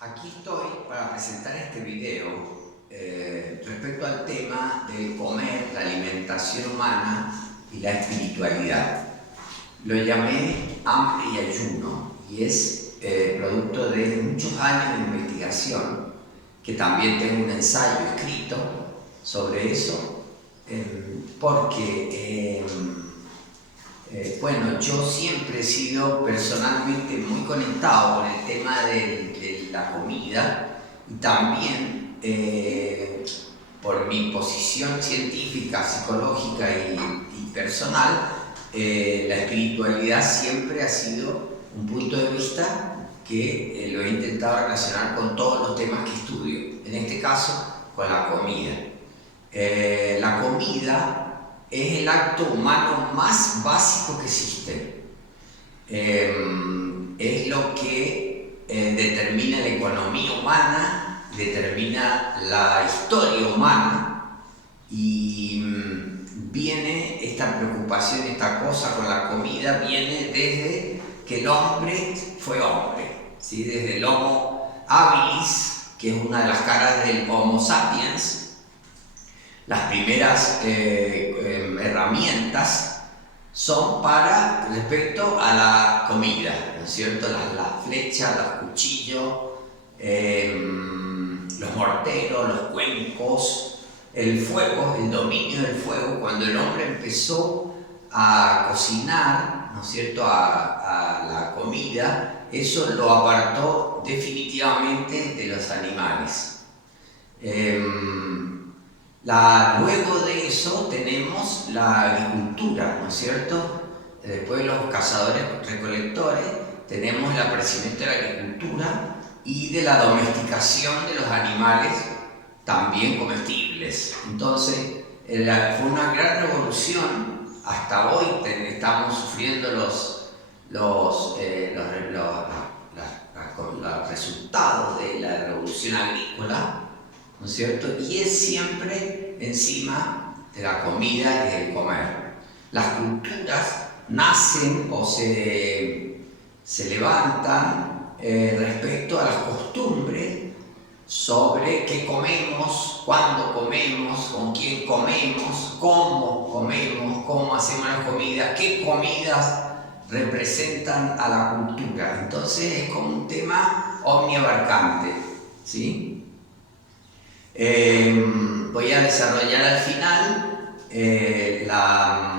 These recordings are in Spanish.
Aquí estoy para presentar este video respecto al tema del comer, la alimentación humana y la espiritualidad. Lo llamé hambre y ayuno y es producto de muchos años de investigación, que también tengo un ensayo escrito sobre eso, porque bueno, yo siempre he sido personalmente muy conectado con el tema de la comida y también por mi posición científica, psicológica y personal, la espiritualidad siempre ha sido un punto de vista que lo he intentado relacionar con todos los temas que estudio, en este caso con la comida. La comida es el acto humano más básico que existe. Es lo que determina la economía humana, determina la historia humana, y viene esta preocupación, esta cosa con la comida, viene desde que el hombre fue hombre, ¿sí? Desde el Homo habilis, que es una de las caras del Homo sapiens. Las primeras herramientas son para respecto a la comida, ¿no es cierto? Las flechas, los cuchillos, los morteros, los cuencos, el fuego, el dominio del fuego. Cuando el hombre empezó a cocinar, ¿no es cierto?, a la comida, eso lo apartó definitivamente de los animales. Luego de eso tenemos la agricultura, ¿no es cierto? Después los cazadores recolectores, tenemos el aparecimiento de la agricultura y de la domesticación de los animales también comestibles. Entonces fue una gran revolución. Hasta hoy estamos sufriendo los resultados de la revolución agrícola, ¿no es cierto? Y es siempre encima de la comida y del comer. Las culturas nacen o se levantan respecto a las costumbres sobre qué comemos, cuándo comemos, con quién comemos, cómo hacemos la comida, qué comidas representan a la cultura. Entonces es como un tema omniabarcante, ¿sí? Voy a desarrollar al final la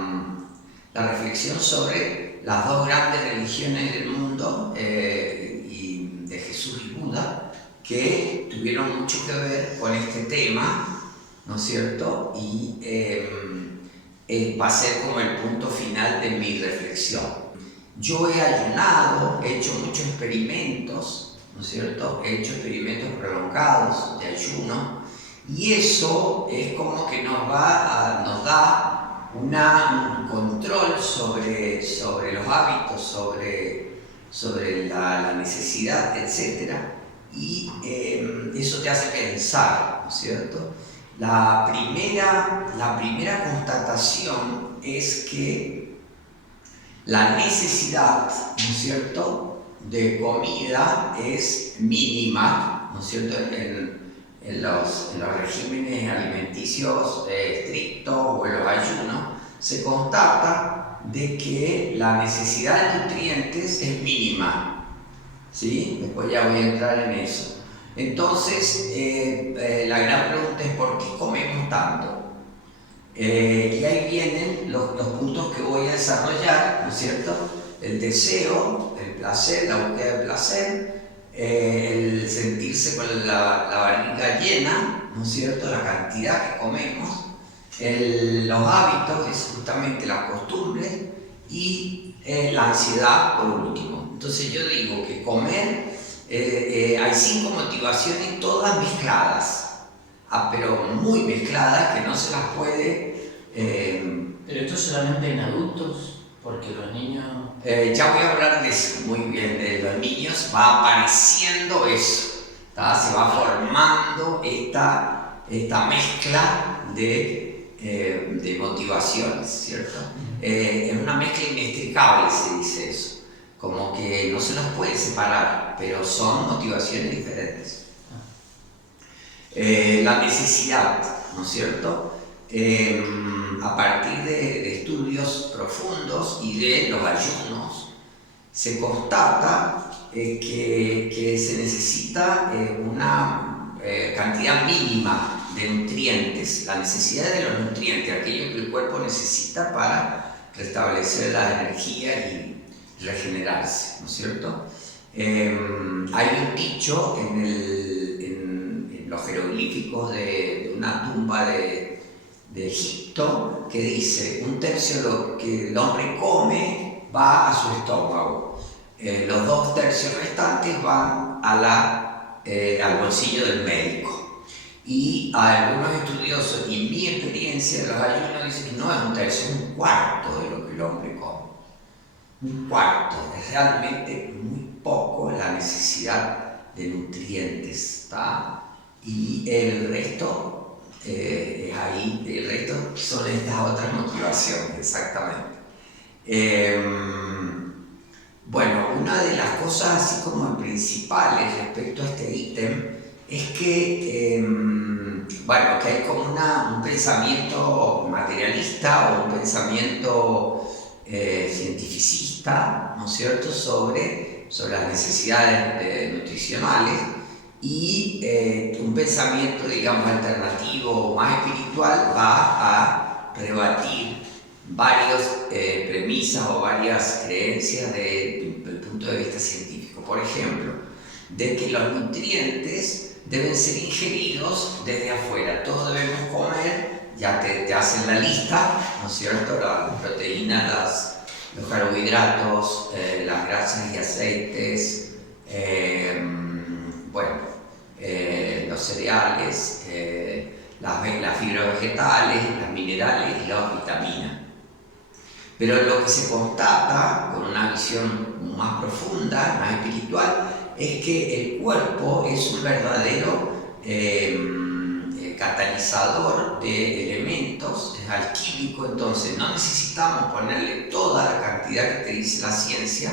reflexión sobre las dos grandes religiones del mundo, y de Jesús y Buda, que tuvieron mucho que ver con este tema, ¿no es cierto? Y va a ser como el punto final de mi reflexión. Yo he ayunado, he hecho muchos experimentos, ¿no es cierto? He hecho experimentos prolongados de ayuno, y eso es como que nos da un control sobre los hábitos, sobre la necesidad, etc. Y eso te hace pensar, ¿no es cierto? La primera constatación es que la necesidad, ¿no es cierto?, de comida es mínima, ¿no es cierto?, en los regímenes alimenticios estrictos o en los ayunos, se constata de que la necesidad de nutrientes es mínima, ¿sí? Después ya voy a entrar en eso. Entonces, la gran pregunta es ¿por qué comemos tanto? Y ahí vienen los puntos que voy a desarrollar, ¿no es cierto? El deseo, el placer, la búsqueda del placer, el sentirse con la barriga llena, ¿no es cierto?, la cantidad que comemos, los hábitos, es justamente las costumbres, y la ansiedad por último. Entonces yo digo que comer, hay 5 motivaciones, todas mezcladas, pero muy mezcladas, que no se las puede... ¿Pero esto es solamente en adultos? Porque los niños... ya voy a hablar de eso, muy bien, de los niños va apareciendo eso, ¿tá? Se va formando esta mezcla de motivaciones, ¿cierto? Es una mezcla inextricable, se dice eso. como que no se los puede separar, pero son motivaciones diferentes. La necesidad, ¿no es cierto? A partir de estudios profundos y de los ayunos, se constata que se necesita una cantidad mínima de nutrientes, la necesidad de los nutrientes, aquello que el cuerpo necesita para restablecer la energía y regenerarse, ¿no es cierto? Hay un dicho en los jeroglíficos de una tumba de Egipto que dice: un tercio de lo que el hombre come va a su estómago, los 2 tercios restantes van al bolsillo del médico. Y algunos estudiosos, y en mi experiencia, los ayunos dicen que no es un tercio, es un cuarto de lo que el hombre come. Un cuarto, es realmente muy poco la necesidad de nutrientes, ¿tá? Y el resto es ahí, el resto son estas otras motivaciones, exactamente. Bueno, una de las cosas así como principales respecto a este ítem es que, bueno, que hay como un pensamiento materialista o un pensamiento cientificista, ¿no es cierto?, sobre las necesidades nutricionales, y un pensamiento, digamos, alternativo, más espiritual, va a rebatir varias premisas o varias creencias desde el punto de vista científico. Por ejemplo, de que los nutrientes deben ser ingeridos desde afuera. Todos debemos comer, ya te hacen la lista, ¿no es cierto? Las proteínas, los carbohidratos, las grasas y aceites, los cereales, las fibras vegetales, los minerales y las vitaminas. Pero lo que se constata con una visión más profunda, más espiritual, es que el cuerpo es un verdadero catalizador de elementos, es alquímico. Entonces no necesitamos ponerle toda la cantidad que te dice la ciencia,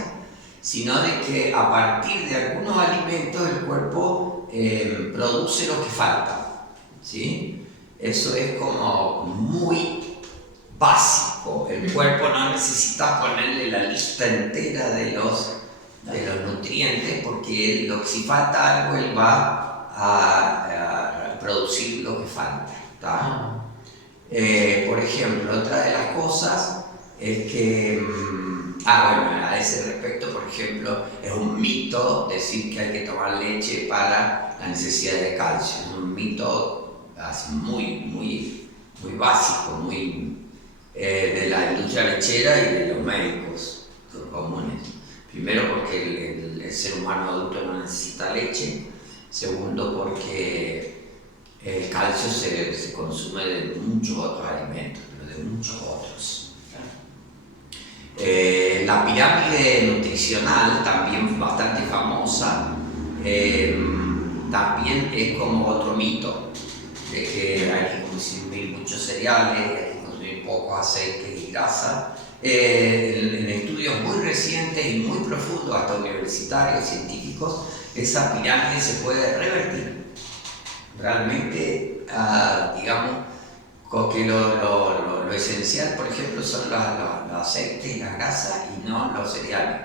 sino de que a partir de algunos alimentos el cuerpo produce lo que falta, ¿sí? Eso es como muy básico. El cuerpo no necesita ponerle la lista entera de los nutrientes, porque si falta algo, él va a producir lo que falta, ¿tá? Por ejemplo, otra de las cosas es que, a ese respecto, por ejemplo, es un mito decir que hay que tomar leche para la necesidad de calcio. Es un mito así muy básico, muy de la industria lechera y de los médicos comunes. Primero, porque el ser humano adulto no necesita leche. Segundo, porque el calcio se consume de muchos otros alimentos, pero de muchos otros. La pirámide nutricional, también bastante famosa, también es como otro mito, de que hay que consumir muchos cereales, hay que consumir pocos aceites y grasa. En estudios muy recientes y muy profundos, hasta universitarios, científicos, esa pirámide se puede revertir. Realmente, digamos, que lo esencial, por ejemplo, son los aceites y las grasas, y no los cereales.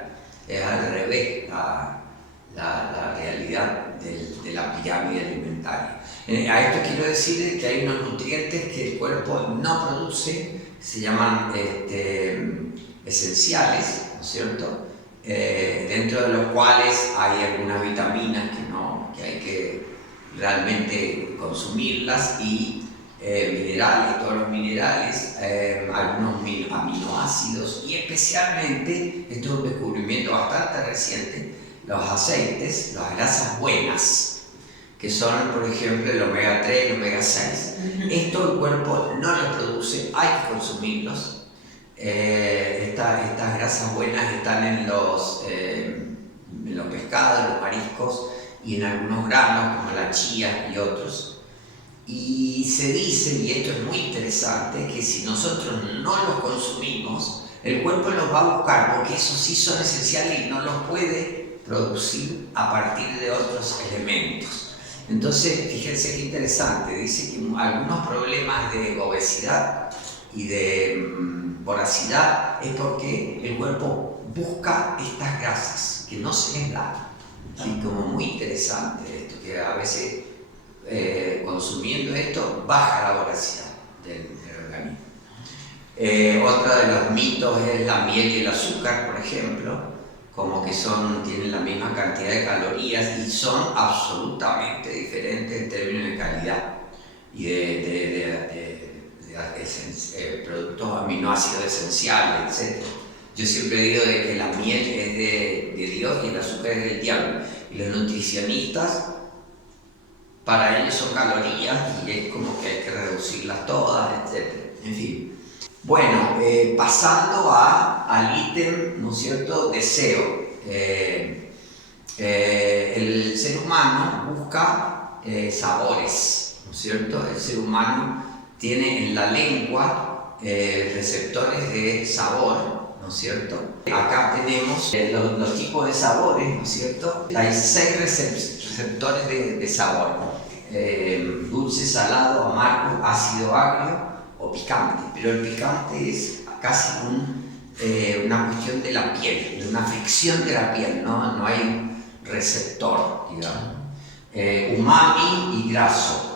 Es al revés la realidad de la pirámide alimentaria. A esto quiero decir que hay unos nutrientes que el cuerpo no produce, se llaman esenciales, ¿no es cierto? Dentro de los cuales hay algunas vitaminas que hay que realmente consumirlas, y minerales, todos los minerales, algunos aminoácidos, y especialmente, esto es un descubrimiento bastante reciente, los aceites, las grasas buenas, que son, por ejemplo, el omega 3 y el omega 6. Esto el cuerpo no los produce, hay que consumirlos. Estas grasas buenas están en los pescados, en los mariscos y en algunos granos como la chía y otros. Y se dice, y esto es muy interesante, que si nosotros no los consumimos, el cuerpo los va a buscar porque esos sí son esenciales y no los puede producir a partir de otros elementos. Entonces, fíjense qué interesante, dice que algunos problemas de obesidad y de voracidad es porque el cuerpo busca estas grasas que no se les da. Y como muy interesante esto, que a veces consumiendo esto baja la voracidad del organismo. Otro de los mitos es la miel y el azúcar, por ejemplo, como que tienen la misma cantidad de calorías y son absolutamente diferentes en términos de calidad y de productos aminoácidos esenciales, etc. Yo siempre digo de que la miel es de Dios y el azúcar es del diablo. Y los nutricionistas, para ellos son calorías y es como que hay que reducirlas todas, etc. En fin. Bueno, pasando al ítem, ¿no es cierto?, deseo. El ser humano busca sabores, ¿no es cierto? El ser humano tiene en la lengua receptores de sabor, ¿no es cierto? Acá tenemos los tipos de sabores, ¿no es cierto? Hay 6 receptores de sabor: dulce, salado, amargo, ácido, agrio o picante. Pero el picante es casi una cuestión de la piel, de una fricción de la piel, no hay un receptor, digamos. Umami y graso.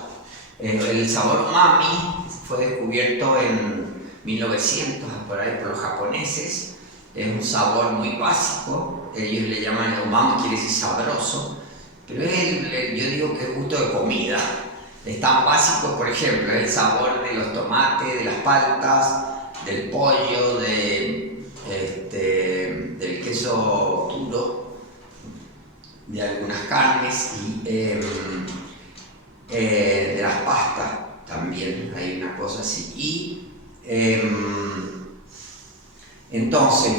El sabor umami fue descubierto en 1900 por ahí por los japoneses. Es un sabor muy básico, ellos le llaman umami, quiere decir sabroso, pero yo digo que es gusto de comida. Es tan básico, por ejemplo, el sabor de los tomates, de las paltas, del pollo, del queso duro, de algunas carnes y de las pastas también, hay una cosa así. Y entonces,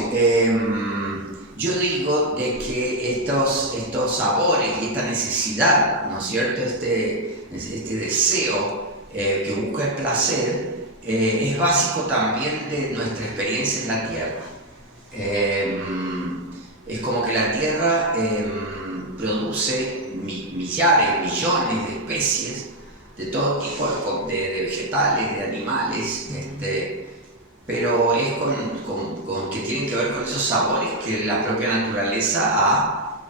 yo digo de que estos sabores y esta necesidad, ¿no es cierto?, este deseo que busca el placer, es básico también de nuestra experiencia en la Tierra. Es como que la Tierra produce millares, millones de especies de todo tipo de vegetales, de animales, pero es con que tienen que ver con esos sabores que la propia naturaleza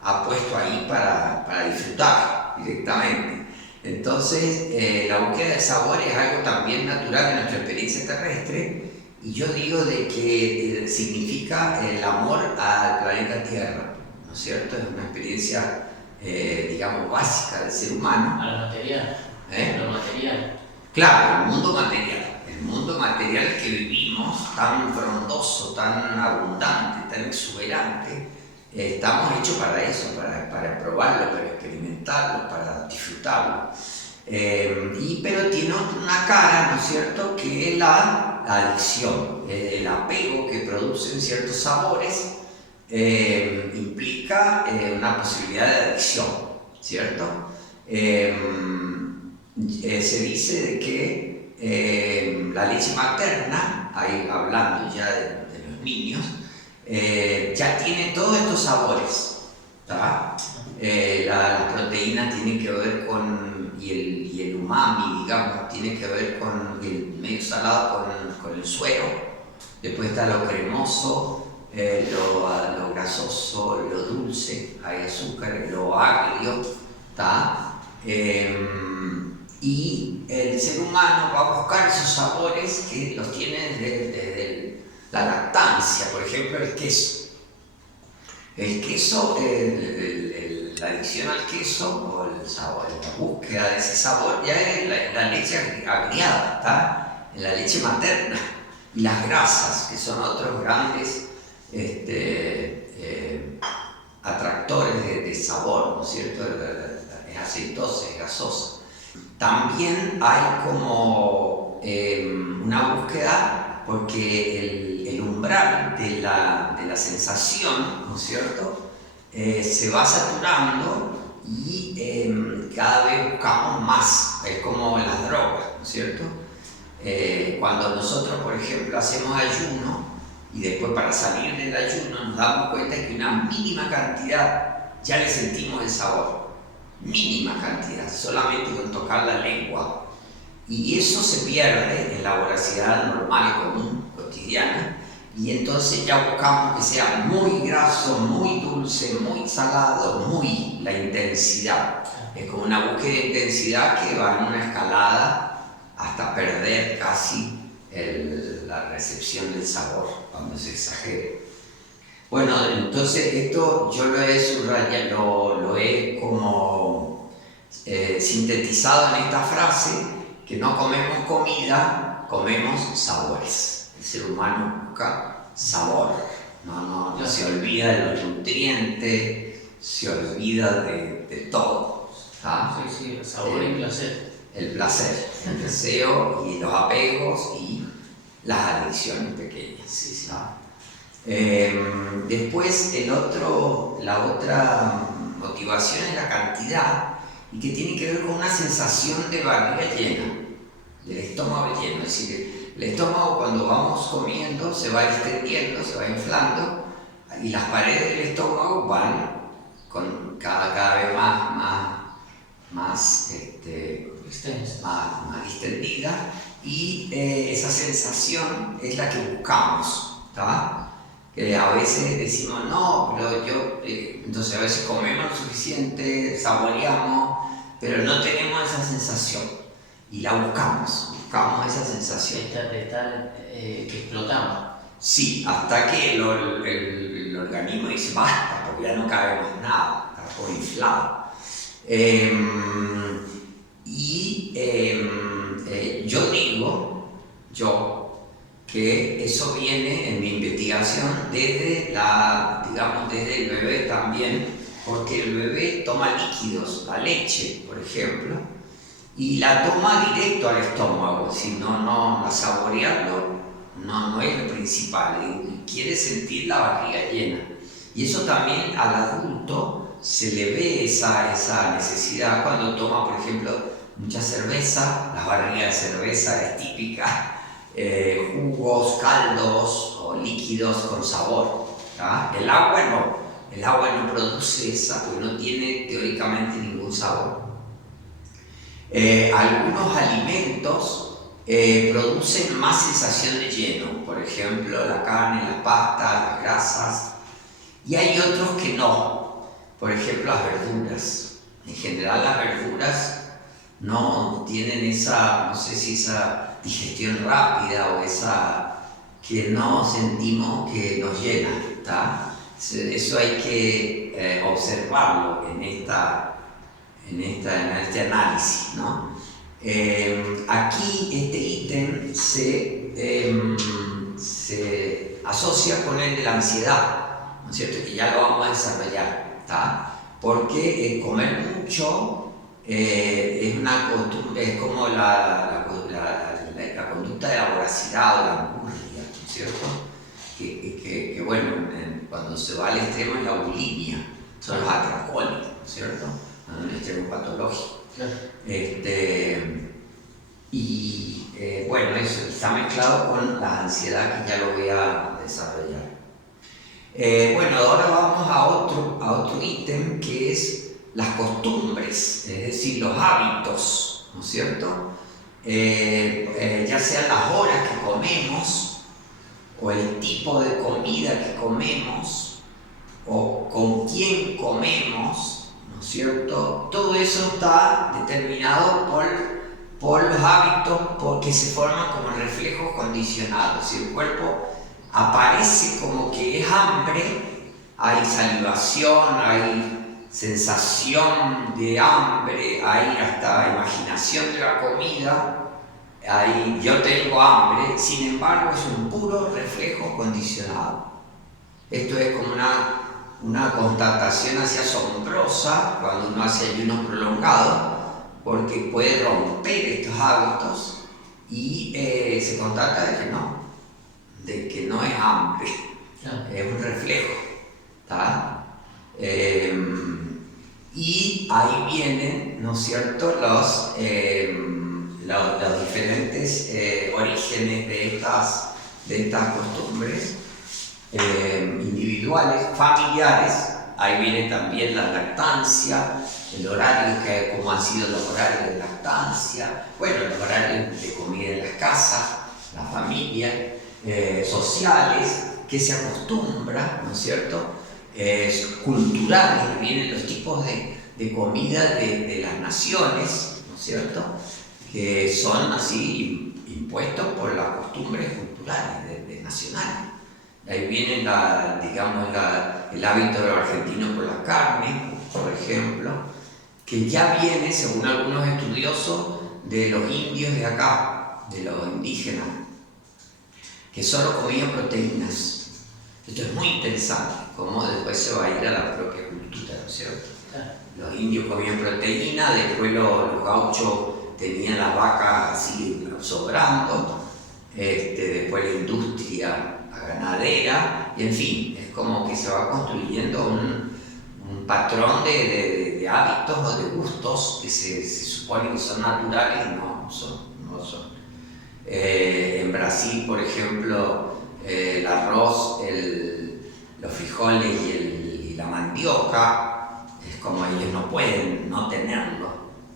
ha puesto ahí para disfrutar directamente. Entonces, la búsqueda de sabores es algo también natural de nuestra experiencia terrestre, y yo digo de que significa el amor al planeta Tierra, ¿no es cierto? Es una experiencia, digamos, básica del ser humano. A lo material. Lo material. Claro, el mundo material que vivimos, tan frondoso, tan abundante, tan exuberante, estamos hechos para eso, para probarlo, para experimentarlo, para disfrutarlo. Pero tiene una cara, ¿no es cierto?, que es la adicción, el apego que producen ciertos sabores implica una posibilidad de adicción, ¿cierto? Se dice de que la leche materna, ahí hablando ya de los niños, ya tiene todos estos sabores, ¿tá? La proteína tiene que ver y el umami, digamos, tiene que ver con el medio salado, con el suero. Después está lo cremoso, lo grasoso, lo dulce, hay azúcar, lo agrio, ¿tá? Y el ser humano va a buscar esos sabores que los tiene desde la lactancia. Por ejemplo, el queso. El queso, la adicción al queso o el sabor, la búsqueda de ese sabor ya es la leche agriada, ¿tá? La leche materna. Y las grasas, que son otros grandes atractores de sabor, ¿no es cierto? Es aceitosa, es gasosa. También hay como una búsqueda, porque el umbral de la sensación, ¿no es cierto?, se va saturando y cada vez buscamos más. Es como las drogas, ¿no es cierto? Cuando nosotros, por ejemplo, hacemos ayuno, y después para salir del ayuno nos damos cuenta que una mínima cantidad ya le sentimos el sabor, mínima cantidad, solamente con tocar la lengua. Y eso se pierde en la voracidad normal, común, cotidiana, y entonces ya buscamos que sea muy graso, muy dulce, muy salado, muy la intensidad. Es como una búsqueda de intensidad que va en una escalada hasta perder casi la recepción del sabor, cuando se exagere. Bueno, entonces esto yo lo he subrayado, lo he como sintetizado en esta frase, que no comemos comida, comemos sabores. El ser humano busca sabor, no se olvida de los nutrientes, se olvida de todo. ¿Ah? Sí, el sabor y el placer. El placer, el deseo y los apegos y las adicciones pequeñas. ¿Ah? Después la otra motivación es la cantidad, y que tiene que ver con una sensación de barriga llena, del estómago lleno. Es decir, el estómago cuando vamos comiendo se va extendiendo, se va inflando, y las paredes del estómago van con cada vez más extendida, y esa sensación es la que buscamos, ¿tá? Que a veces decimos, no, pero entonces a veces comemos lo suficiente, saboreamos, pero no tenemos esa sensación, y la buscamos esa sensación. Que explotamos. Sí, hasta que el organismo dice, basta, porque ya no cabe más nada, está todo inflado. Yo digo que eso viene en mi investigación desde el bebé también, porque el bebé toma líquidos, la leche, por ejemplo, y la toma directo al estómago, si no saborearlo no es lo principal, quiere sentir la barriga llena. Y eso también al adulto se le ve esa necesidad cuando toma, por ejemplo, mucha cerveza. La barriga de cerveza es típica, jugos, caldos o líquidos con sabor. ¿Ah? El agua no produce esa, porque no tiene teóricamente ningún sabor. Algunos alimentos producen más sensación de lleno, por ejemplo la carne, la pasta, las grasas, y hay otros que no, por ejemplo las verduras. En general las verduras no tienen esa digestión rápida, o esa que no sentimos que nos llena, ¿tá? Eso hay que observarlo en este análisis, ¿no? Aquí este ítem se asocia con el de la ansiedad, ¿no es cierto? Que ya lo vamos a desarrollar, ¿tá? Porque comer mucho es una costumbre, es como la conducta de la voracidad o la angurria, ¿no es cierto? Que bueno, cuando se va al extremo es la bulimia, son los atracólicos, ¿no es cierto? Un extremo patológico. Claro. Bueno, eso está mezclado con la ansiedad, que ya lo voy a desarrollar. Bueno, ahora vamos a otro ítem, que es las costumbres, es decir, los hábitos, ¿no es cierto? Ya sean las horas que comemos, o el tipo de comida que comemos, o con quién comemos, ¿no es cierto? Todo eso está determinado por los hábitos, porque se forman como reflejos condicionados. Si el cuerpo aparece como que es hambre, hay salivación, hay sensación de hambre, hay hasta imaginación de la comida, yo tengo hambre, sin embargo es un puro reflejo condicionado. Esto es como una constatación así asombrosa cuando uno hace ayuno prolongado, porque puede romper estos hábitos y se constata de que no es hambre, es un reflejo, ¿tá? Y ahí vienen, ¿no es cierto?, los diferentes orígenes de estas costumbres. individuales, familiares. Ahí viene también la lactancia, el horario, cómo han sido los horarios de lactancia, bueno, los horarios de comida en las casas, la familia, sociales, que se acostumbra, ¿no es cierto? Culturales, vienen los tipos de comida de las naciones, ¿no es cierto? Que son así impuestos por las costumbres culturales de nacionales. Ahí viene el hábito de los argentinos por la carne, por ejemplo, que ya viene, según algunos estudiosos, de los indios de acá, de los indígenas, que solo comían proteínas. Esto es muy interesante, cómo después se va a ir a la propia cultura, ¿no es cierto? Los indios comían proteína, después los gauchos tenían las vacas así sobrando, después la industria ganadera, y en fin, es como que se va construyendo un patrón de hábitos o de gustos que se supone que son naturales y no son. En Brasil, por ejemplo, el arroz, los frijoles y la mandioca, es como ellos no pueden no tenerlo,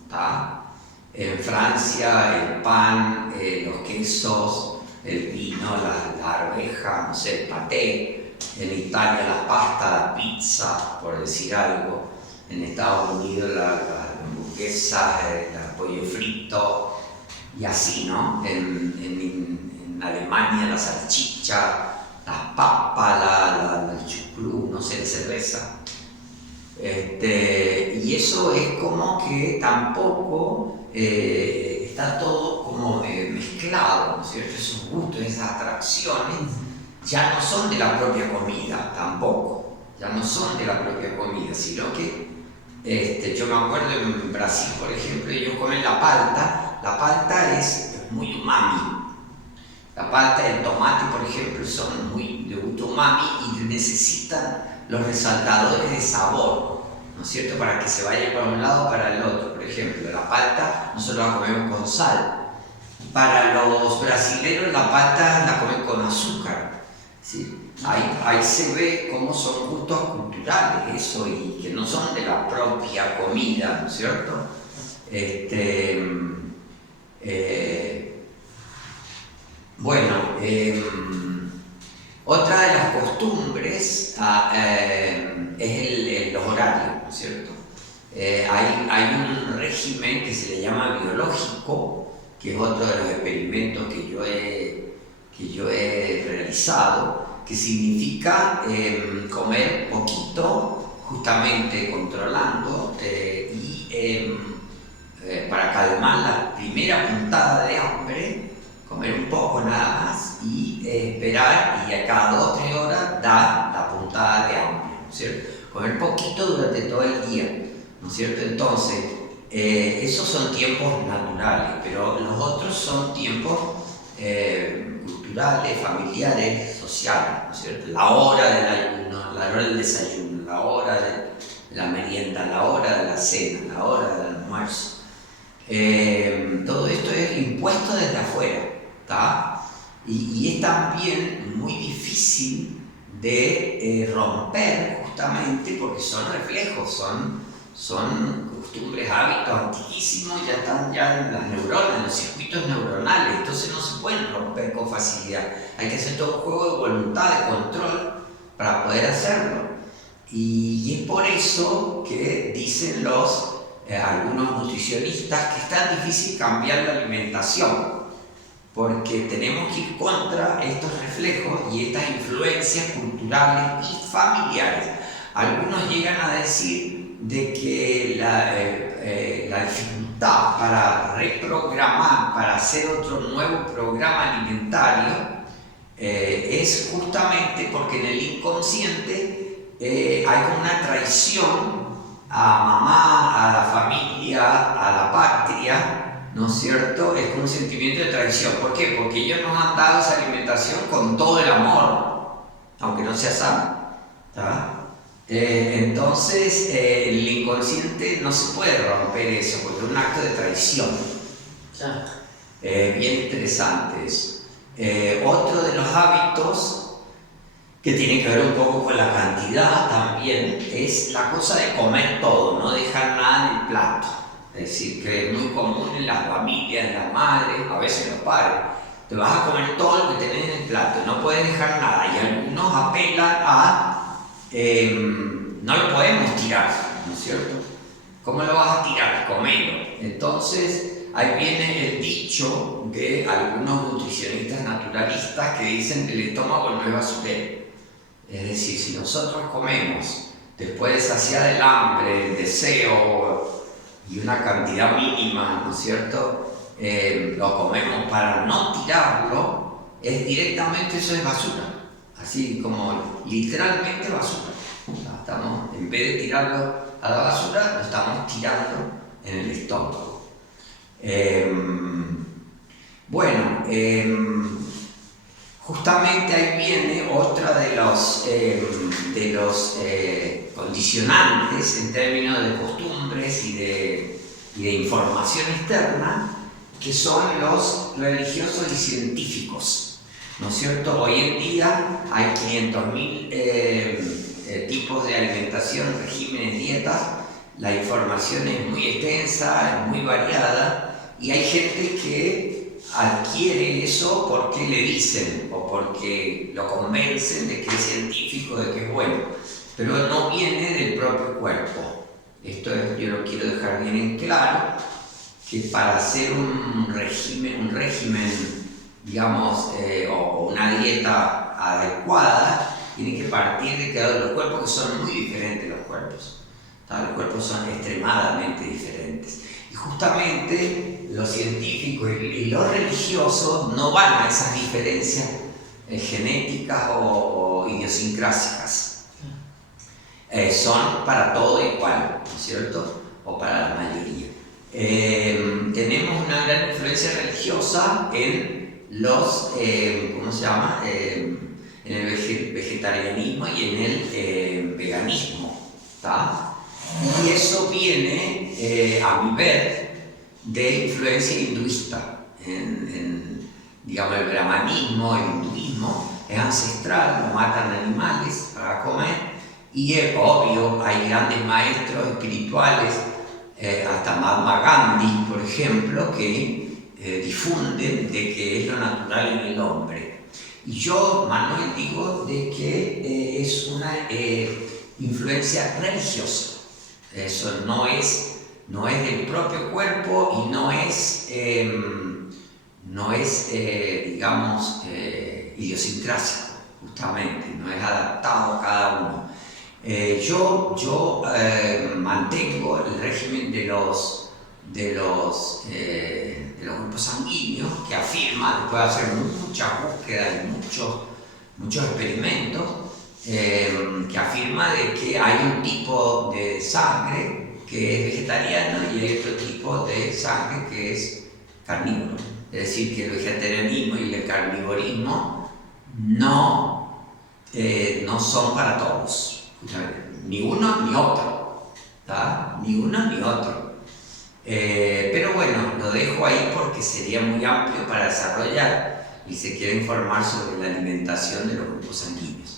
¿tá? En Francia, el pan, los quesos, el vino, la arveja, no sé, el paté. En Italia la pasta, la pizza, por decir algo. En Estados Unidos la hamburguesa, el pollo frito, y así, ¿no? En Alemania la salchicha, las papas, el chucrú, no sé, la cerveza. Y eso es como que tampoco está todo como mezclado, ¿no es cierto? Esos gustos, esas atracciones ya no son de la propia comida tampoco, ya no son de la propia comida, sino que yo me acuerdo en Brasil, por ejemplo, ellos comen la palta es muy umami. La palta y el tomate, por ejemplo, son muy de gusto umami y necesitan los resaltadores de sabor, ¿no es cierto? Para que se vaya para un lado o para el otro. Por ejemplo, la palta nosotros la comemos con sal. Para los brasileños la palta la comen con azúcar, ¿sí? Ahí se ve cómo son gustos culturales, eso, y que no son de la propia comida, ¿no es cierto? Bueno, otra de las costumbres es los horarios, ¿no es cierto? Hay un régimen que se le llama biológico, que es otro de los experimentos que yo he realizado, que significa comer poquito, justamente controlando, para calmar la primera puntada de hambre, comer un poco nada más y esperar, y a cada 2 o 3 horas da la puntada de hambre, ¿no es cierto? Comer poquito durante todo el día, ¿no es cierto? Entonces, esos son tiempos naturales, pero los otros son tiempos culturales, familiares, sociales, ¿no es cierto? La hora del ayuno, la hora del desayuno, la hora de la merienda, la hora de la cena, la hora del almuerzo. Todo esto es impuesto desde afuera, ¿tá? Y es también muy difícil de romper, justamente porque son reflejos, son costumbres, hábitos antiquísimos, ya están en las neuronas, en los circuitos neuronales, entonces no se pueden romper con facilidad. Hay que hacer todo un juego de voluntad, de control, para poder hacerlo. Y es por eso que dicen algunos nutricionistas que es tan difícil cambiar la alimentación, porque tenemos que ir contra estos reflejos y estas influencias culturales y familiares. Algunos llegan a decir de que la dificultad para reprogramar, para hacer otro nuevo programa alimentario, es justamente porque en el inconsciente hay como una traición a mamá, a la familia, a la patria, ¿no es cierto? Es como un sentimiento de traición. ¿Por qué? Porque ellos nos han dado esa alimentación con todo el amor, aunque no sea sano, ¿tá? Entonces, el inconsciente no se puede romper eso, porque es un acto de traición. Bien interesante eso. Otro de los hábitos que tiene que ver un poco con la cantidad también, es la cosa de comer todo, no dejar nada en el plato. Es decir, que es muy común en las familias, en las madres, a veces en los padres. Te vas a comer todo lo que tenés en el plato, no puedes dejar nada. Y algunos apelan a, no lo podemos tirar, ¿no es cierto? ¿Cómo lo vas a tirar? Comelo. Entonces, ahí viene el dicho de algunos nutricionistas naturalistas que dicen que el estómago no es basurero. Es decir, si nosotros comemos después de saciar el hambre, el deseo y una cantidad mínima, ¿no es cierto? Lo comemos para no tirarlo, es directamente, eso es basura. Así como literalmente basura. Estamos, en vez de tirarlo a la basura, lo estamos tirando en el estómago. Bueno, justamente ahí viene otra de los condicionantes en términos de costumbres y de información externa, que son los religiosos y científicos, ¿no es cierto? Hoy en día hay 500.000 tipos de alimentación, regímenes, dietas. La información es muy extensa, es muy variada, y hay gente que adquiere eso porque le dicen o porque lo convencen de que es científico, de que es bueno, pero no viene del propio cuerpo. Esto yo lo quiero dejar bien en claro, que para hacer un régimen, digamos, o una dieta adecuada, tiene que partir de que los cuerpos, que son muy diferentes los cuerpos. Los cuerpos son extremadamente diferentes. Y justamente los científicos y los religiosos no van a esas diferencias genéticas o idiosincrásicas. Son para todo igual, ¿no es cierto? O para la mayoría. Tenemos una gran influencia religiosa en los, ¿cómo se llama? En el vegetarianismo y en el veganismo, ¿tá? Y eso viene, a mi ver, de influencia hinduista. Digamos, el brahmanismo, el hinduismo es ancestral, no matan animales para comer, y es obvio, hay grandes maestros espirituales, hasta Mahatma Gandhi, por ejemplo, que difunden de que es lo natural en el hombre. Y yo, Manuel, digo de que es una influencia religiosa. Eso no es del propio cuerpo y no es digamos, idiosincrásico, justamente, no es adaptado a cada uno. Yo mantengo el régimen de los grupos sanguíneos, que afirma, después de hacer muchas búsquedas y muchos experimentos, que afirma de que hay un tipo de sangre que es vegetariano y hay otro tipo de sangre que es carnívoro. Es decir, que el vegetarianismo y el carnivorismo no son para todos, ni uno ni otro, ¿tá? Ni uno ni otro. Pero bueno, lo dejo ahí porque sería muy amplio para desarrollar y se quiere informar sobre la alimentación de los grupos sanguíneos.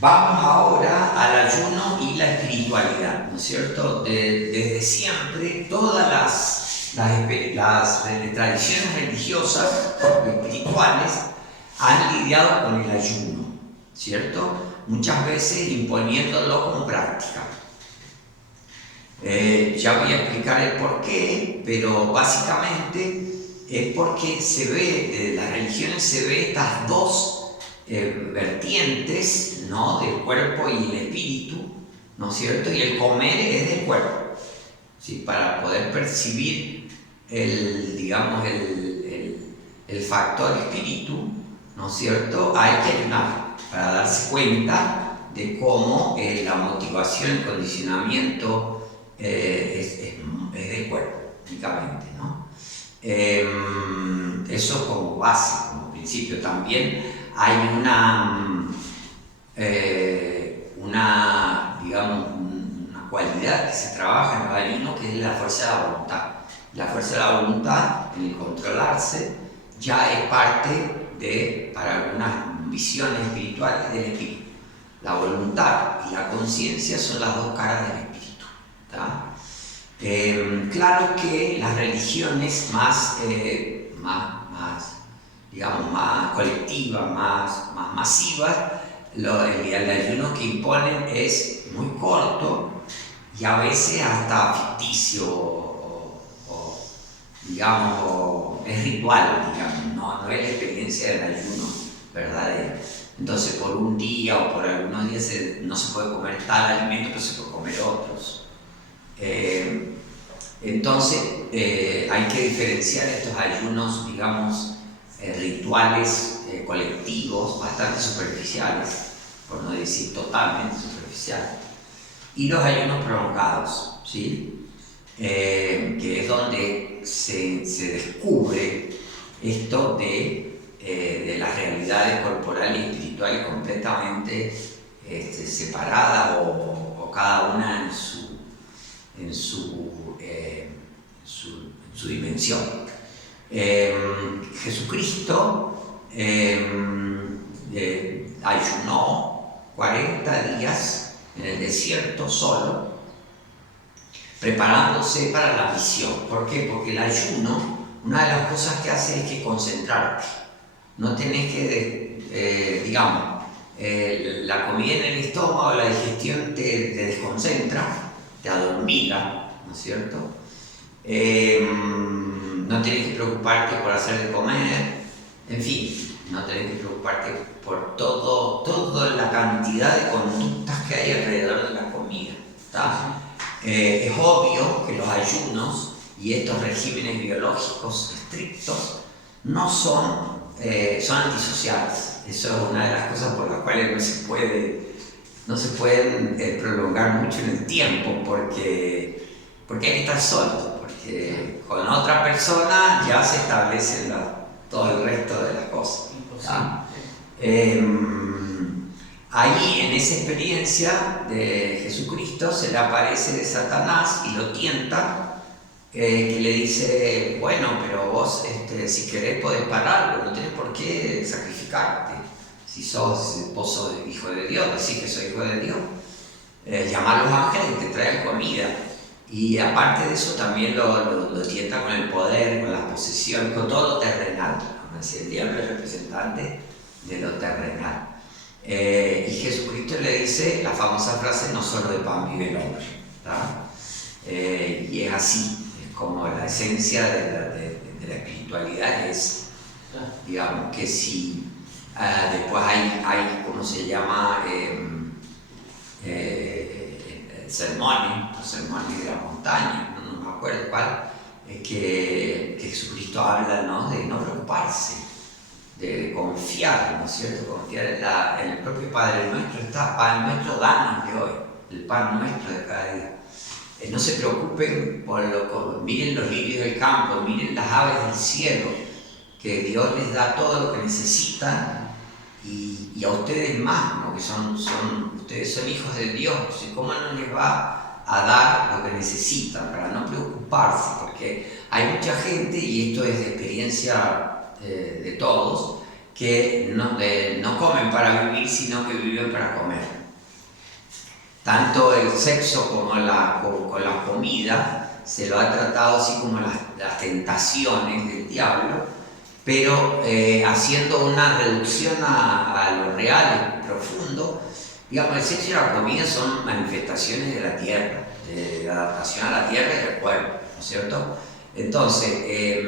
Vamos ahora al ayuno y la espiritualidad, ¿no es cierto? Desde siempre, todas las tradiciones religiosas y espirituales han lidiado con el ayuno, ¿cierto? Muchas veces imponiéndolo como práctica. Ya voy a explicar el por qué, pero básicamente es porque se ve, de las religiones se ve estas dos vertientes, ¿no? Del cuerpo y el espíritu, ¿no es cierto? Y el comer es del cuerpo, ¿sí? Para poder percibir el factor espíritu, ¿no es cierto? Hay que ayunar para darse cuenta de cómo la motivación, el condicionamiento es del cuerpo, únicamente, ¿no? Eso como base, como principio. También hay una cualidad que se trabaja en el ayuno, que es la fuerza de la voluntad. La fuerza de la voluntad, en el controlarse, ya es parte de, para algunas visiones espirituales del espíritu. La voluntad y la conciencia son las dos caras del espíritu. Claro que las religiones digamos, más colectivas, más masivas, el ayuno que imponen es muy corto y a veces hasta ficticio digamos, es ritual, digamos, no es la experiencia del ayuno verdadero. Entonces por un día o por algunos días no se puede comer tal alimento, pero se puede comer otros. Entonces hay que diferenciar estos ayunos, digamos, rituales colectivos, bastante superficiales, por no decir totalmente superficiales, y los ayunos prolongados, ¿sí? Que es donde se descubre esto de las realidades corporales y espirituales completamente separadas o cada una en su dimensión. Jesucristo ayunó 40 días en el desierto solo, preparándose para la misión. ¿Por qué? Porque el ayuno, una de las cosas que hace es que concentrarte. No tenés que, digamos, la comida en el estómago, la digestión te desconcentra, te adormila, ¿no es cierto? No tenés que preocuparte por hacer de comer, en fin, no tenés que preocuparte por toda la cantidad de conductas que hay alrededor de la comida. Es obvio que los ayunos y estos regímenes biológicos estrictos no son antisociales. Eso es una de las cosas por las cuales no se pueden prolongar mucho en el tiempo, porque hay que estar solo, porque con otra persona ya se establece todo el resto de las cosas. Ahí, en esa experiencia de Jesucristo, se le aparece de Satanás y lo tienta, que le dice, bueno, pero vos si querés podés pararlo, no tenés por qué sacrificarte. Si vos sos hijo de Dios, decís que soy hijo de Dios, llama a los ángeles y te traen comida. Y aparte de eso también lo tienta con el poder, con las posesiones, con todo lo terrenal. Como decía, el diablo es representante de lo terrenal. Y Jesucristo le dice la famosa frase: no solo de pan vive el hombre. Y es así, es como la esencia de la espiritualidad es, digamos, que si después hay ¿cómo se llama? Sermones, los sermones de la montaña, no me acuerdo cuál, que Jesucristo habla, ¿no?, de no preocuparse, de confiar, ¿no es cierto? Confiar en el propio Padre Nuestro. Está: Padre Nuestro, danos de hoy el pan nuestro de cada día. No se preocupen miren los lirios del campo, miren las aves del cielo, que Dios les da todo lo que necesitan, y a ustedes más, ¿no?, que ustedes son hijos de Dios. ¿Cómo no les va a dar lo que necesitan para no preocuparse? Porque hay mucha gente, y esto es de experiencia de todos, que no comen para vivir, sino que viven para comer. Tanto el sexo como con la comida se lo ha tratado así como las tentaciones del diablo, pero haciendo una reducción a lo real y profundo. Digamos, el sexo y la comida son manifestaciones de la tierra, de la adaptación a la tierra y al cuerpo, ¿no es cierto? Entonces,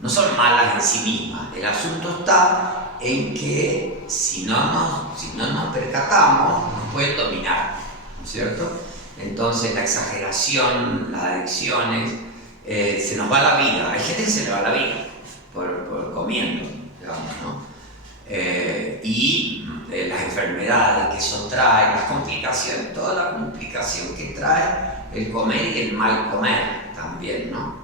no son malas en sí mismas. El asunto está en que si no nos percatamos, nos pueden dominar, ¿no es cierto? Entonces la exageración, las adicciones, se nos va la vida. Hay gente que se le va la vida por comiendo, digamos, ¿no? Y las enfermedades que eso trae, las complicaciones, toda la complicación que trae el comer y el mal comer también, ¿no?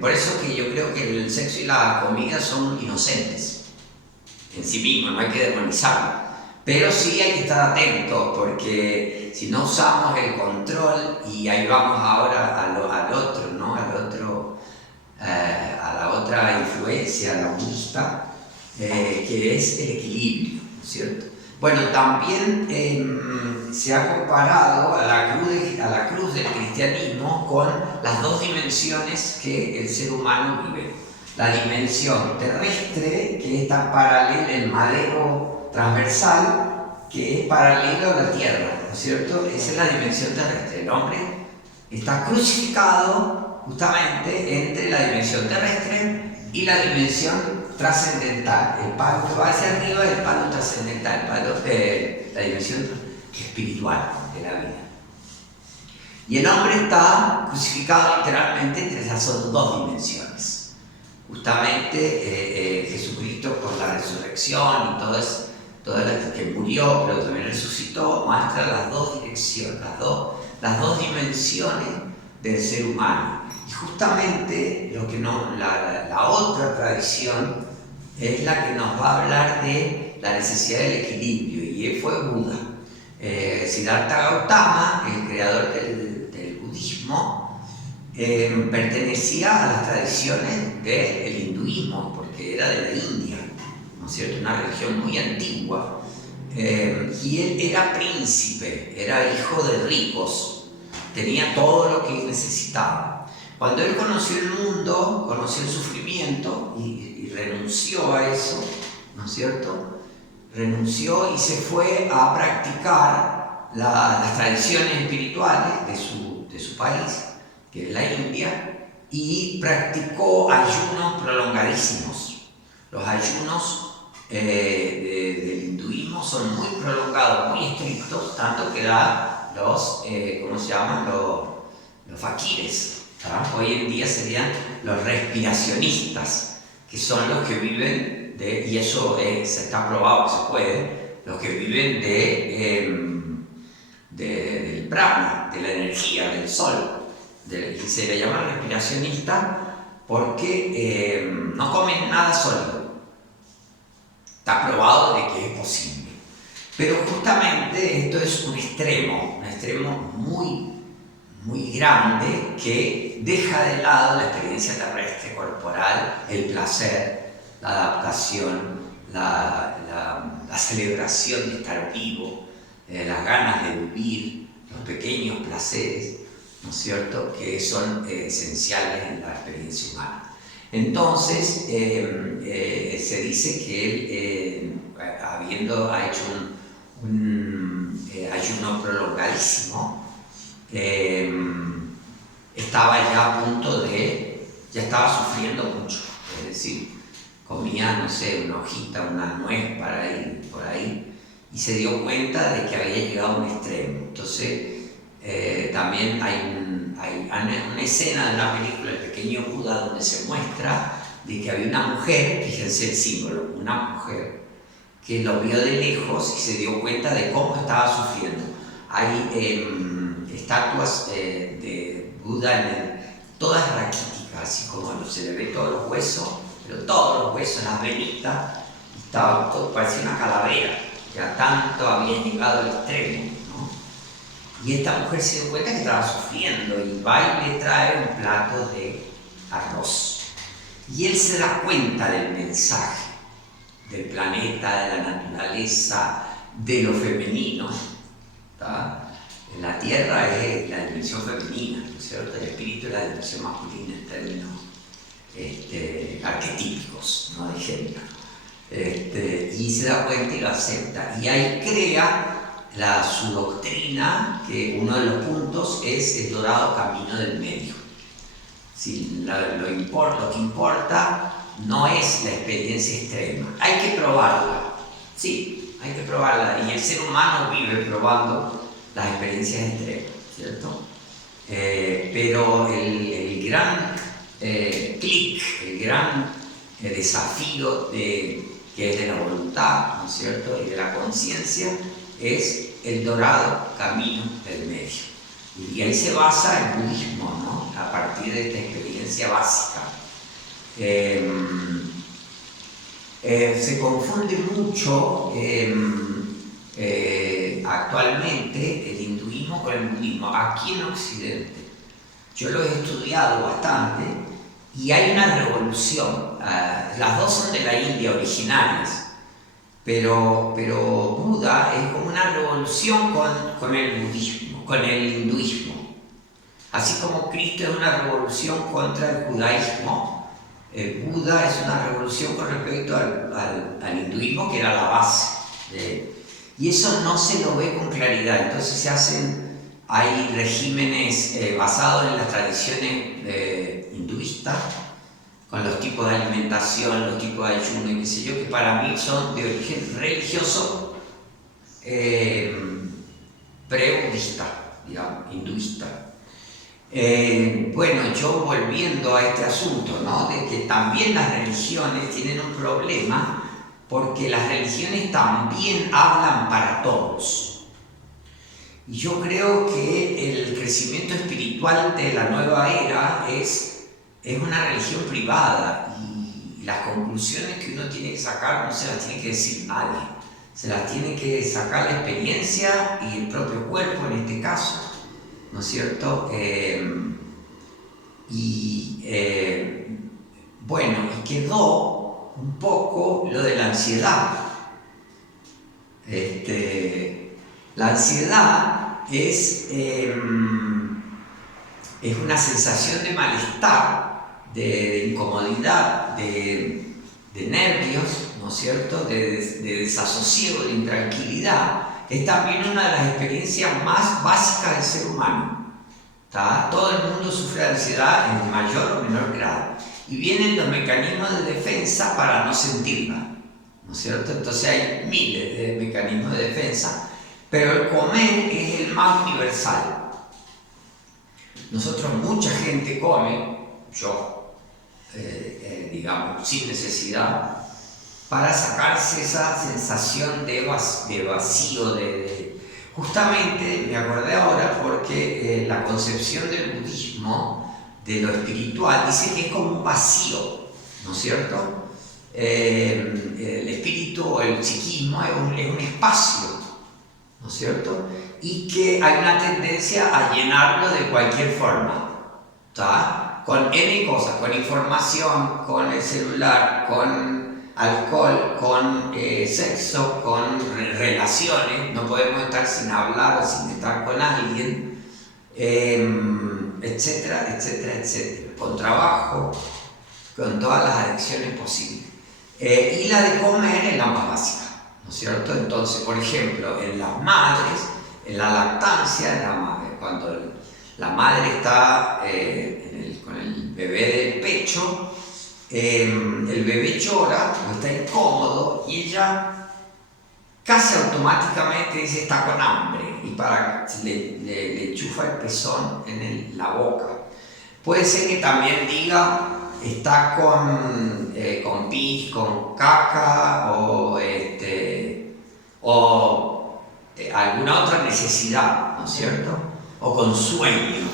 Por eso que yo creo que el sexo y la comida son inocentes en sí mismos, no hay que demonizarlo, pero sí hay que estar atentos, porque si no usamos el control, y ahí vamos ahora al otro, ¿no?, a la otra influencia, la budista, que que es el equilibrio, ¿no es cierto? Bueno, también se ha comparado a la cruz del cristianismo con las dos dimensiones que el ser humano vive. La dimensión terrestre, que está paralela, el madero transversal, que es paralelo a la tierra, ¿no es cierto? Esa es la dimensión terrestre. El hombre está crucificado justamente entre la dimensión terrestre y la dimensión trascendental, el palo que va hacia arriba y el palo trascendental, la dimensión espiritual de la vida. Y el hombre está crucificado literalmente entre esas dos dimensiones. Justamente Jesucristo, por la resurrección y todo eso, que murió pero también resucitó, muestra las dos direcciones, las dos dimensiones del ser humano. Y justamente lo que la otra tradición es la que nos va a hablar de la necesidad del equilibrio, y fue Buda. Siddhartha Gautama, el creador del budismo, pertenecía a las tradiciones del hinduismo, porque era de la India, ¿no es cierto? Una religión muy antigua. Y él era príncipe, era hijo de ricos, tenía todo lo que necesitaba. Cuando él conoció el mundo, conoció el sufrimiento y renunció a eso, ¿no es cierto? Renunció y se fue a practicar las tradiciones espirituales de su país, que es la India, y practicó ayunos prolongadísimos. Los ayunos del hinduismo son muy prolongados, muy estrictos, tanto que da los, ¿cómo se llaman? Los fakires. Hoy en día serían los respiracionistas, que son los que viven y eso se está probado que se puede, los que viven del prana, de la energía, del sol. Y se le llama respiracionista porque no comen nada sólido. Está probado de que es posible. Pero justamente esto es un extremo muy, muy grande, que deja de lado la experiencia terrestre corporal, el placer, la adaptación, la celebración de estar vivo, las ganas de vivir, los pequeños placeres, ¿no es cierto?, que son esenciales en la experiencia humana. Entonces, se dice que él, habiendo hecho un ayuno prolongadísimo, estaba ya a punto ya estaba sufriendo mucho, es decir, comía, no sé, una hojita, una nuez por ahí, y se dio cuenta de que había llegado a un extremo. Entonces, también hay una escena de una película, El pequeño Buda, donde se muestra de que había una mujer, fíjense el símbolo, una mujer que lo vio de lejos y se dio cuenta de cómo estaba sufriendo. Hay estatuas de Buda, todas raquíticas, así como se le ve todos los huesos, pero todos los huesos, las venitas, todo, parecía una calavera, ya tanto había llegado al extremo, ¿no? Y esta mujer se dio cuenta que estaba sufriendo y va y le trae un plato de arroz. Y él se da cuenta del mensaje del planeta, de la naturaleza, de lo femenino, ¿tá? La tierra es la dimensión femenina, ¿no es cierto? El espíritu es la dimensión masculina en términos arquetípicos, ¿no?, de género. Y se da cuenta y lo acepta. Y ahí crea su doctrina, que uno de los puntos es el dorado camino del medio. Si lo que importa no es la experiencia extrema. Hay que probarla, sí, hay que probarla. Y el ser humano vive probando las experiencias extremas, ¿cierto? Pero el gran clic, el gran desafío que es de la voluntad, ¿no es cierto?, y de la conciencia, es el dorado camino del medio. Y ahí se basa el budismo, ¿no?, a partir de esta experiencia básica. Se confunde mucho actualmente el hinduismo con el budismo aquí en Occidente. Yo lo he estudiado bastante y hay una revolución. Las dos son de la India, originales, pero Buda es como una revolución con el budismo, con el hinduismo. Así como Cristo es una revolución contra el judaísmo, Buda es una revolución con respecto al hinduismo, que era la base. Y eso no se lo ve con claridad. Entonces hay regímenes basados en las tradiciones hinduistas, con los tipos de alimentación, los tipos de ayuno y qué sé yo, que para mí son de origen religioso, pre-budista, digamos, hinduista. Bueno, yo volviendo a este asunto, ¿no?, de que también las religiones tienen un problema, porque las religiones también hablan para todos. Y yo creo que el crecimiento espiritual de la nueva era es una religión privada, y las conclusiones que uno tiene que sacar no se las tiene que decir nadie, se las tiene que sacar la experiencia y el propio cuerpo en este caso, ¿no es cierto? Bueno, y quedó un poco lo de la ansiedad. La ansiedad es una sensación de malestar, de incomodidad, de nervios, ¿no es cierto?, de desasosiego, de intranquilidad. Es también una de las experiencias más básicas del ser humano. ¿Tá? Todo el mundo sufre de ansiedad en mayor o menor grado. Y vienen los mecanismos de defensa para no sentirla, ¿no es cierto? Entonces hay miles de mecanismos de defensa, pero el comer es el más universal. Nosotros, mucha gente come, yo, digamos, sin necesidad, para sacarse esa sensación de vacío, Justamente me acordé ahora porque la concepción del budismo, de lo espiritual, dice que es como un vacío, ¿no es cierto? El espíritu o el psiquismo es un espacio, ¿no es cierto? Y que hay una tendencia a llenarlo de cualquier forma, ¿tá? Con N cosas, con información, con el celular, con alcohol, con sexo, con relaciones. No podemos estar sin hablar o sin estar con alguien, etcétera, etcétera, etcétera. Con trabajo, con todas las adicciones posibles. Y la de comer es la más básica, ¿no es cierto? Entonces, por ejemplo, en las madres, en la lactancia, cuando la madre está con el bebé del pecho, el bebé llora o está incómodo y ella casi automáticamente dice está con hambre, y le enchufa el pezón en la boca. Puede ser que también diga está con pis, con caca o alguna otra necesidad, ¿no es cierto? O con sueño.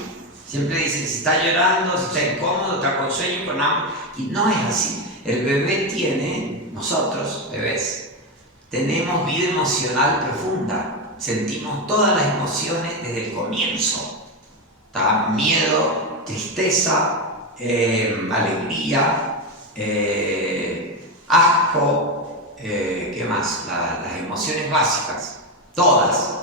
Siempre dice si está llorando, si está incómodo, está con sueño, con hambre. Y no es así. El bebé nosotros, bebés, tenemos vida emocional profunda. Sentimos todas las emociones desde el comienzo. ¿Tá? Miedo, tristeza, alegría, asco, ¿qué más? Las emociones básicas, todas.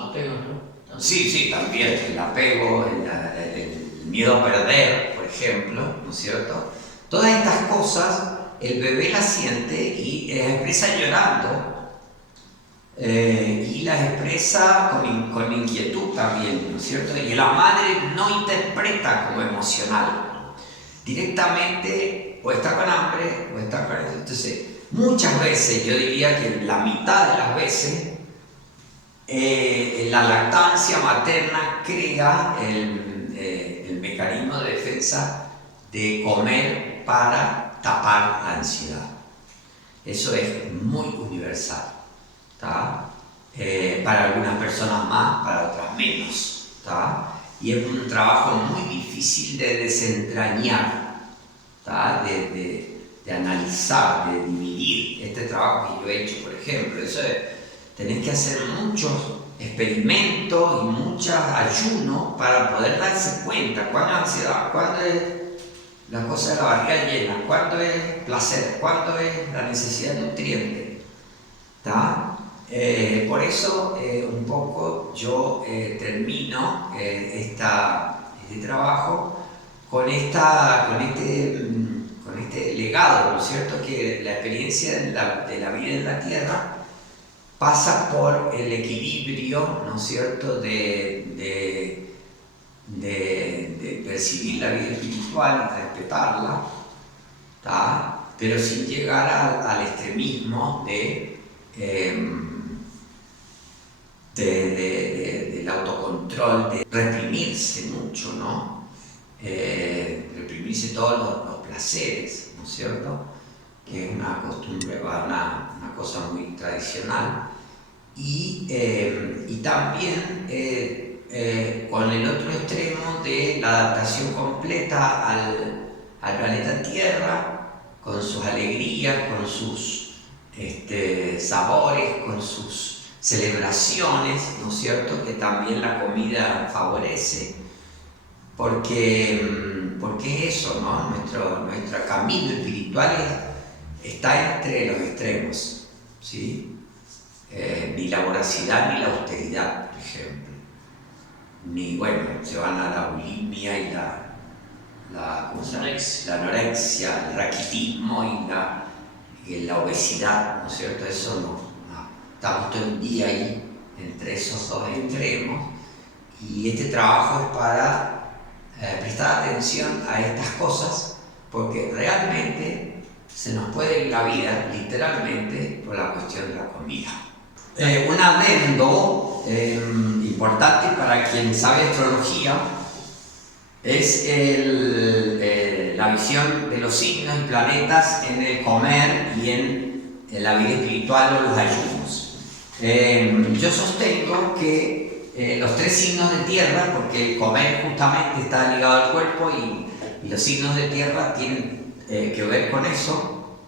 Apego, ¿no? Sí, también el apego, el miedo a perder, por ejemplo, ¿no es cierto? Todas estas cosas el bebé las siente y las expresa llorando, y las expresa con inquietud también, ¿no es cierto? Y la madre no interpreta como emocional. Directamente o está con hambre o está con... Entonces, muchas veces, yo diría que la mitad de las veces, la lactancia materna crea el mecanismo de defensa de comer para tapar la ansiedad. Eso es muy universal, ¿tá? Para algunas personas más, para otras menos, ¿tá? Y es un trabajo muy difícil de desentrañar, ¿tá? De analizar, de dividir. Este trabajo que yo he hecho, por ejemplo, eso es, tenés que hacer muchos experimentos y muchos ayunos para poder darse cuenta cuándo es ansiedad, cuándo es la cosa de la barriga llena, cuándo es placer, cuándo es la necesidad de nutriente. ¿Tá? Por eso un poco yo termino este trabajo con este legado, ¿no es cierto? Que la experiencia de la vida en la Tierra pasa por el equilibrio, ¿no es cierto?, de percibir la vida espiritual y respetarla, ¿tá? Pero sin llegar al extremismo del autocontrol, de reprimirse mucho, ¿no? Reprimirse todos los placeres, ¿no es cierto? Que es una costumbre, una cosa muy tradicional. Y también con el otro extremo de la adaptación completa al planeta Tierra, con sus alegrías, con sus sabores, con sus celebraciones, ¿no es cierto?, que también la comida favorece, porque es eso, ¿no? Nuestro camino espiritual está entre los extremos, ¿sí? Ni la voracidad ni la austeridad, por ejemplo. Ni, bueno, se van a la bulimia y la anorexia, el raquitismo y la obesidad, ¿no es cierto? Eso no. Estamos todo el día ahí, entre esos dos extremos, y este trabajo es para prestar atención a estas cosas, porque realmente se nos puede ir la vida, literalmente, por la cuestión de la comida. Un adendo importante para quien sabe astrología es la visión de los signos y planetas en el comer y en la vida espiritual o los ayunos. Yo sostengo que los tres signos de tierra, porque el comer justamente está ligado al cuerpo y los signos de tierra tienen que ver con eso.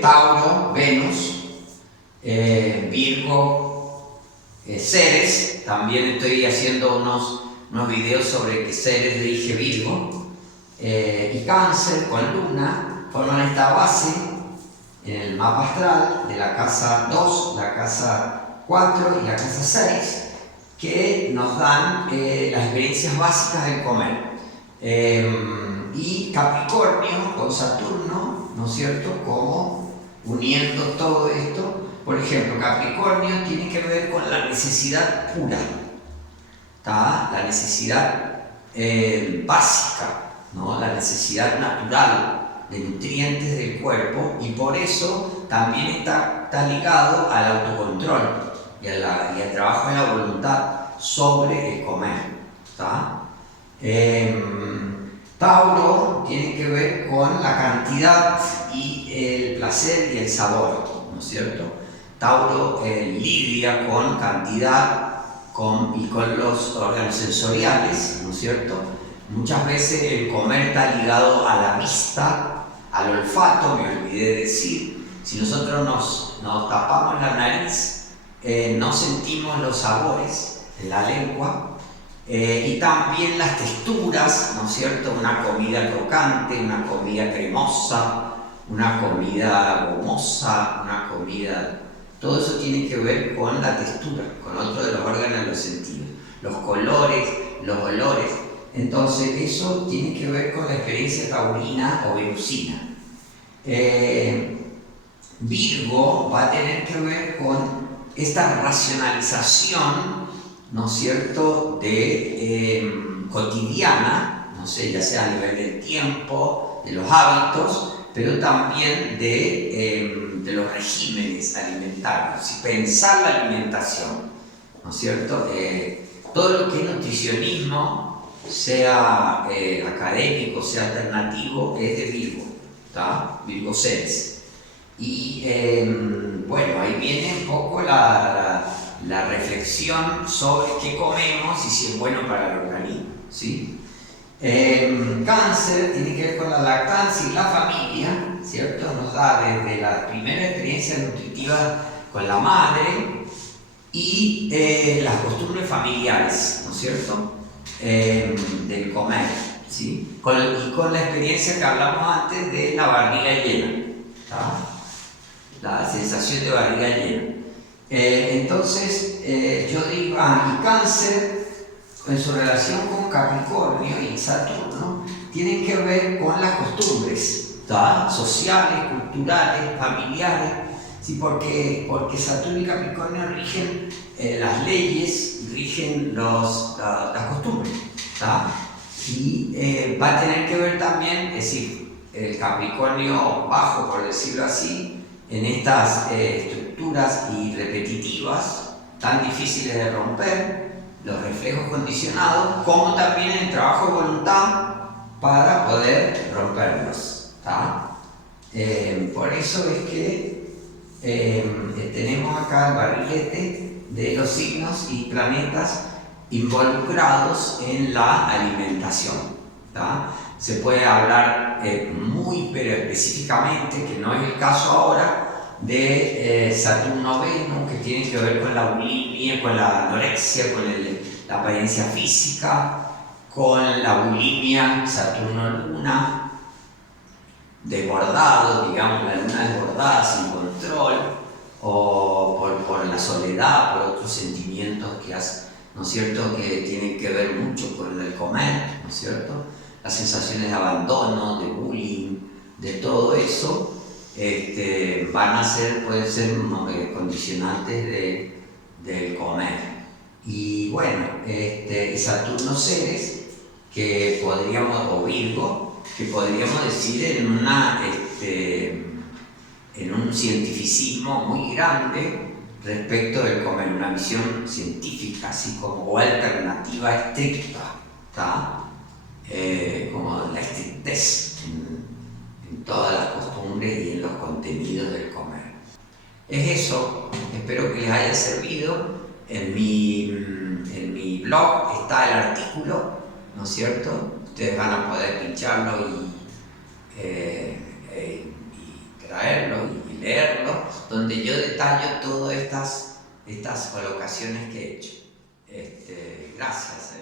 Tauro, Venus, Virgo, Ceres. También estoy haciendo unos videos sobre que Ceres dirige Virgo, y Cáncer con Luna forman esta base en el mapa astral de la casa 2, la casa 4 y la casa 6, que nos dan las experiencias básicas del comer. Y Capricornio con Saturno, ¿no es cierto?, como uniendo todo esto. Por ejemplo, Capricornio tiene que ver con la necesidad pura, ¿tá? La necesidad básica, ¿no? La necesidad natural de nutrientes del cuerpo, y por eso también está ligado al autocontrol y al trabajo de la voluntad sobre el comer, ¿tá? Tauro tiene que ver con la cantidad y el placer y el sabor, ¿no es cierto? Tauro lidia con cantidad y con los órganos sensoriales, ¿no es cierto? Muchas veces el comer está ligado a la vista, al olfato, me olvidé de decir. Si nosotros nos tapamos la nariz, no sentimos los sabores en la lengua, y también las texturas, ¿no es cierto? Una comida crocante, una comida cremosa, una comida gomosa, una comida... Todo eso tiene que ver con la textura, con otro de los órganos de los sentidos. Los colores, los olores. Entonces eso tiene que ver con la experiencia taurina o venusina. Virgo va a tener que ver con esta racionalización, ¿no es cierto?, cotidiana, no sé, ya sea a nivel del tiempo, de los hábitos, pero también de los regímenes alimentarios, y pensar la alimentación, ¿no es cierto? Todo lo que es nutricionismo, sea académico, sea alternativo, es de Virgo, ¿tá? Virgo Ceres. Y bueno, ahí viene un poco la reflexión sobre qué comemos y si es bueno para el organismo, ¿sí? Cáncer tiene que ver con la lactancia y la familia, ¿cierto? Nos da desde la primera experiencia nutritiva con la madre y las costumbres familiares, ¿no es cierto?, del comer. ¿sí? Y con la experiencia que hablamos antes de la barriga llena, ¿tá? La sensación de barriga llena. Entonces, yo digo, y Cáncer, en su relación con Capricornio y Saturno, tienen que ver con las costumbres, ¿tá? Sociales, culturales, familiares, ¿sí? Porque Saturno y Capricornio rigen las leyes, rigen las costumbres, ¿tá? Y va a tener que ver también, es decir, el Capricornio bajo, por decirlo así, en estas estructuras y repetitivas, tan difíciles de romper, los reflejos condicionados, como también el trabajo de voluntad para poder romperlos, ¿tá? Por eso es que tenemos acá el barrilete de los signos y planetas involucrados en la alimentación, ¿tá? Se puede hablar muy pero específicamente, que no es el caso ahora, de Saturno-Venus, que tiene que ver con la bulimia, con la anorexia, con la apariencia física, con la bulimia, Saturno-Luna, desbordado, digamos, la luna desbordada, sin control, o por la soledad, por otros sentimientos que ¿no es cierto?, que tienen que ver mucho con el comer, ¿no es cierto?, las sensaciones de abandono, de bullying, de todo eso, pueden ser condicionantes del comer. Y bueno, Saturno Ceres, que podríamos, o Virgo, que podríamos decir en un cientificismo muy grande respecto del comer, una visión científica, así como o alternativa estricta, ¿tá? Como la estrictez en todas las costumbres y en los contenidos del comer. Es eso, espero que les haya servido. En mi blog está el artículo, ¿no es cierto? Ustedes van a poder pincharlo y traerlo y leerlo, donde yo detallo todas estas colocaciones que he hecho. Gracias.